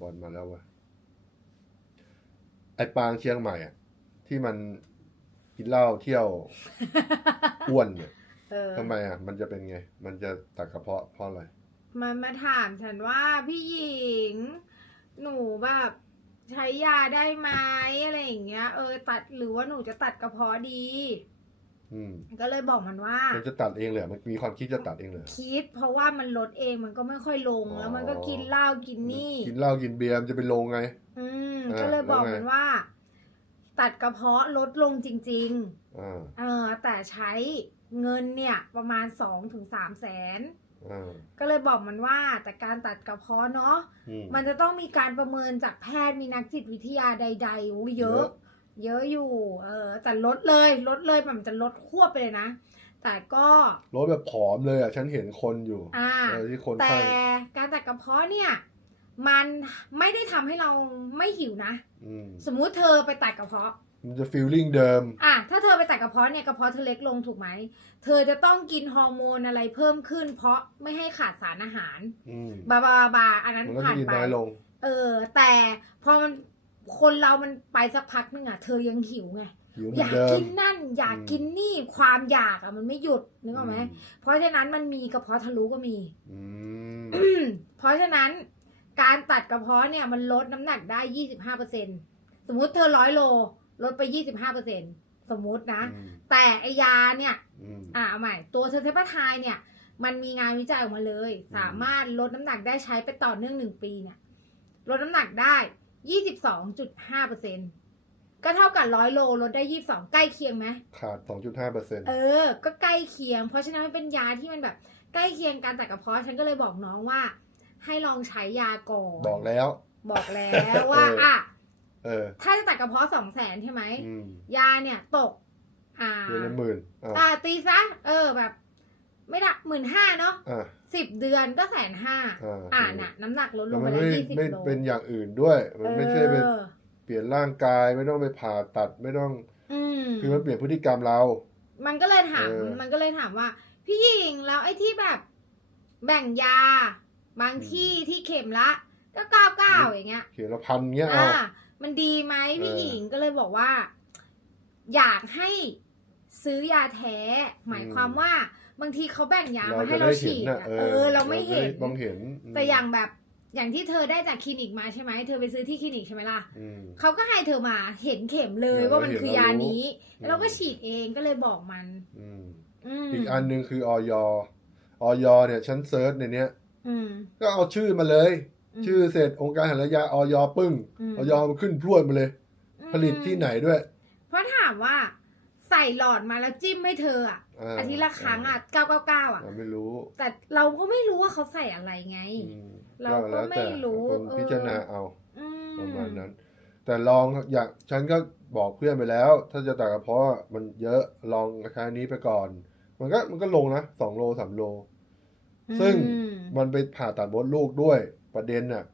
บอลมาแล้ววะไอปางเชียงใหม่อะ ที่มันกินเหล้าเที่ยว อ้วนเนี่ยเออทำไมอะ มันจะเป็นไง มันจะตัดกระเพาะเพราะอะไร มันมาถามฉันว่าพี่หญิง หนูแบบใช้ยาได้ไหมอะไรอย่างเงี้ย เออ ตัดหรือว่าหนูจะตัดกระเพาะดี อืมก็เลยบอกมันว่า มันจะตัดเองเลยเหรอมันมีความคิดจะตัดเองเลยเหรอคิด เพราะว่ามันลดเองมันก็ไม่ค่อยลงอ๋อแล้วมันก็กินเหล้ากินนี่ กินเหล้ากินเบียร์มันจะไปลงไง อืมอ่าก็เลยบอกแล้วไงมันว่า ตัดกระเพาะลดลงจริงอ่าๆเออแต่ใช้เงินเนี่ยประมาณสองถึงสามแสนอ่าก็เลยบอกมันว่าแต่การตัดกระเพาะเนาะอืมมันจะต้องมีการประเมินจากแพทย์มีนักจิตวิทยาใดๆอู้เยอะ เยอะอยู่ เออ แต่ลดเลยลดเลยมันจะลดควบไปเลยนะ แต่ก็รถแบบผอมเลยอะ ฉันเห็นคนอยู่อ่าเออที่คนแต่ข้างการตัดกระเพาะเนี่ย มันไม่ได้ทำให้เราไม่หิวนะอืมสมมุติเธอไปตัดกระเพาะ มันจะฟีลลิ่งเดิม อะถ้าเธอไปตัดกระเพาะเนี่ยกระเพาะเธอเล็กลงถูกไหม เธอจะต้องกินฮอร์โมนอะไรเพิ่มขึ้น เพราะไม่ให้ขาดสารอาหารอืมบาบาบาอันนั้นมันก็ผ่าจะนกินไปน้อยลงเออ แต่พอมัน คนเรามันไปสักพักนึงอะเธอยังหิวไงหิวเหอมือนยากเดิม กินนั่น อยากกินนี่ความอยากอะมันไม่หยุดนึกออกไหมอืม เพราะฉะนั้นมันมีกระเพาะทะลุก็มี อืมเพราะฉะนั้นการตัดกระเพาะเนี่ยมันลดน้ำหนักได้ยี่สิบห้าเปอร์เซ็นสมมุติเธอร้อยโลลดไปยี่สิบห้าเปอร์เซ็นสมมุตินะอืมแต่ไอยาเนี่ย อืม อ่าเอาใหม่ตัวเทอร์เทปาไทายเนี่ย มันมีงานวิจัยออกมาเลย อืม สามารถลดน้ำหนักได้ใช้ไปต่อเนื่องหนึ่งปีเนี่ย ลดน้ำหนักได้ ยี่สิบสองจุดห้าเปอร์เซ็นก็เท่ากับร้อยโลลดได้ยี่สิบสองใกล้เคียงไหมขาด2.5เปอร์เซ็นต์เออ ก็ใกล้เคียง เพราะฉะนั้นมันเป็นยาที่มันแบบ ใกล้เคียงการตัดกระเพาะฉันก็เลยบอกน้องว่า ให้ลองใช้ยาก่อนบอกแล้ว บอกแล้วว่าเอออ่อะเออ ถ้าจะตัดกระเพาะสองแสนใช่ไหมอืมยาเนี่ยตก อ่าเดือนละหมื่นอ่าอ่าตีซะ เออแบบ ไม่ได้หมื่นห้าเนาะอ่าสิบเดือนก็แสนห้าอ่าอ่าน่ะ น้ำหนักลดลแล้วงไปมันได้ไม่ยี่สิบไม่โลเป็นอย่างอื่นด้วย มันไม่ใช่ไปเออเปลี่ยนร่างกายไม่ต้องไปผ่าตัดไม่ต้องอืมคือมันเปลี่ยนพฤติกรรมเรา มันก็เลยถามเออมันก็เลยถามว่า พี่หญิงแล้วไอ้ที่แบบแบ่งยา บางที่ที่เข็มละก็เก้าเก้าอย่างเงี้ยเขียนละพันเงี้ยเอาอ่ามันดีไหมพี่เออหญิงก็เลยบอกว่า อยากให้ซื้อยาแท้ หมายความว่า บางทีเขาแบ่งยาเรามาจะให้เราได้เห็ฉีนดนะอะเอเอออ เราไม่เห็นมองเห็น แต่อย่างแบบอย่างที่เธอได้จากคลินิกมาใช่ไหมเธอไปซื้อที่คลินิกใช่ไหมล่ะอืมเขาก็ให้เธอมาเห็นเข็มเลยเออว่ามันเห็นคือยาแล้วรู้นี้อืมแล้วเราก็ฉีดเองก็เลยบอกมันอืมอืมอีกอันหนึ่งคือออยออยเนี่ยฉันเซิร์ชในเนี้ยอืมก็เอาชื่อมาเลยมชื่อเสร็จองค์การอาหารและยาออยปึ้งอืมออยมันขึ้นพรวดมาเลย ผลิตที่ไหนด้วย เพราะถามว่า ใส่หลอดมาแล้วจิ้มให้เธออะอ่าอาทิตย์ละครั้งอะเก้าเก้าเก้าอะอ่าไม่รู้ แต่เราก็ไม่รู้ว่าเขาใส่อะไรไงอืมเราก็ไม่รู้คนพิจารณาเอาอืมประมาณนั้น แต่ลองอยากฉันก็บอกเพื่อนไปแล้ว ถ้าจะตัดกระเพาะมันเยอะลองราคานี้ไปก่อน มันก็มันก็ลงนะสองโลสามโล ซึ่งอืมมันไปผ่าตัดมดลูกด้วยประเด็นน่ะ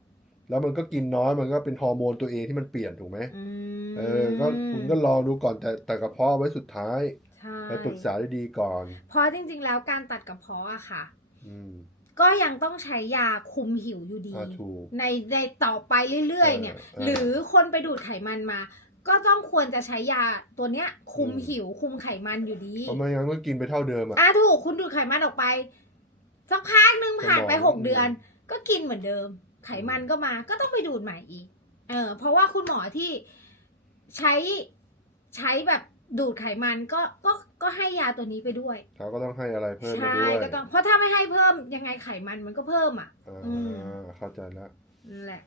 แล้วมันก็กินน้อยมันก็เป็นฮอร์โมนตัวเองที่มันเปลี่ยนถูกไหมอืมเออก็คุณก็ลองดูก่อนแต่แต่กระเพาะไว้สุดท้ายใช่ไปปรึกษาดีๆก่อน เพราะจริง ๆ แล้วการตัดกระเพาะอะค่ะอืมก็ยังต้องใช้ยาคุมหิวอยู่ดีอ่าถูกในในต่อไปเรื่อยๆ เนี่ยเออเออหรือคนไปดูดไขมันมา ก็ต้องควรจะใช้ยาตัวเนี้ย คุมอืมหิวคุมไขมันอยู่ดีเพราะไม่งั้นก็กินไปเท่าเดิมอะอะถูกคุณดูดไขมันออกไปสักพักหนึ่งผ่านไปสมองหกเดือน ก็กินเหมือนเดิม ไขมันก็มาก็ต้องไปดูดใหม่อีก เออ เพราะว่าคุณหมอที่ใช้ใช้แบบดูดไขมันก็ก็ก็ให้ยาตัวนี้ไปด้วย เขาก็ต้องให้อะไรเพิ่มมาใช่ด้วยก็ต้องเพราะถ้าไม่ให้เพิ่มยังไงไขมันมันก็เพิ่มอะ อ่าอืมเข้าใจแล้วนั่นแหละ